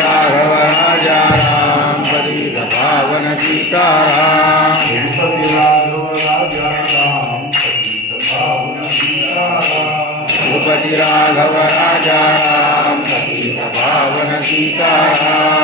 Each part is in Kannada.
राघव राजा राम बरीर भावन सीता राम राघव राजा राम गणपती राघव राजा राम बरीर सीता राम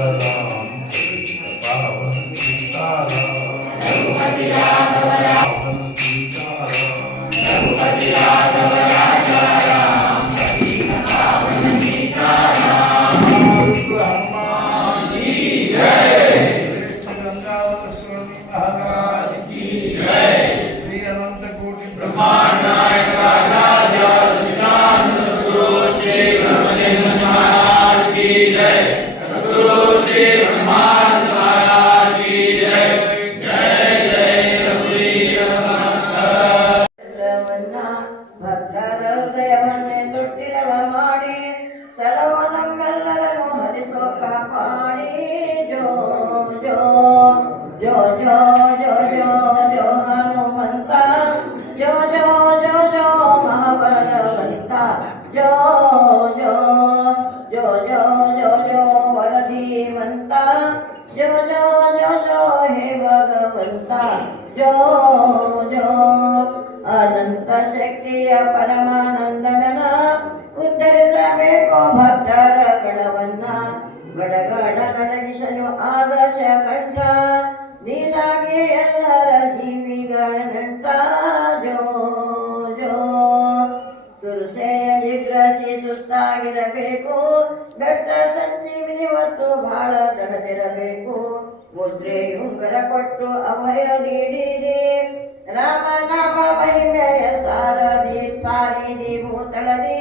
Salam. જો જો જો જો જો હનુમંતા જો જો જો જો મહાબળવંતા જો જો જો જો જો જો વરધીમંતા જો જો જો જો હે ભગવંતા જો ನಡಗಿಸಲು ಆದರ್ಶ ಕಂಡ. ನೀನಾಗೆ ಎಲ್ಲರ ಜೀವಿಗಳ ನಂಟ. ಜೋ ಜೋ. ಸುರುಸೆಯ ನಿಗ್ರಹಿಸಿ ಸುಸ್ತಾಗಿರಬೇಕು ಬೆಟ್ಟ ಸಂಜೀವಿನಿ ಮತ್ತು ಬಹಳ ತಡೆದಿರಬೇಕು ಮುದ್ರೆ ಉಂಗರ ಕೊಟ್ಟು ಅಭಯ ನೀಡಿದೆ. ರಾಮ ನಾಮ ಮಹಿಮೆಯ ಸಾರದಿ ಸಾರಿದಿ ಭೂತಳದಿ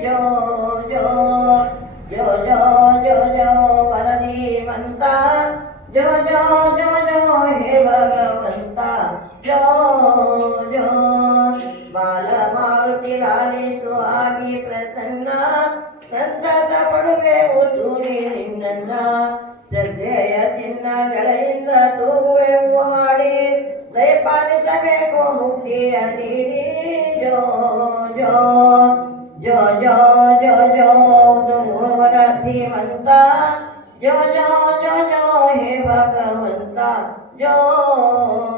ಜೋ ಜೋ. ಜೋ ಜೋ ಜೋ ಜೋ. ವರದಿ ಮಂತ ಜೋ ಜೋ ಜೋ ಜೋ ಹೇ ಭಗವಂತ ಜೋ ಜೋ ಬಾಲ ಮಾರುತಿ ಲಾಲಿಸು ಆಗಿ ಪ್ರಸನ್ನ ಸಂತತ ಪಡುವೆ ಉತ್ತೂರಿ ನಿನ್ನನ್ನ ಶ್ರದ್ಧೆಯ ಚಿನ್ನಗಳಿಂದ ತೂಗುವೆ ಮಾಡಿ ದಯಪಾಲಿಸಬೇಕು ಮುಕ್ತಿಯ ನೀಡಿ ಜೋ ಜೋ ಜೋ ಜೋ ಜೋ ಜೋ ದುರ್ಮುರ ಧೀಮಂತ જો જો જો જો હે ભગવંતા જો.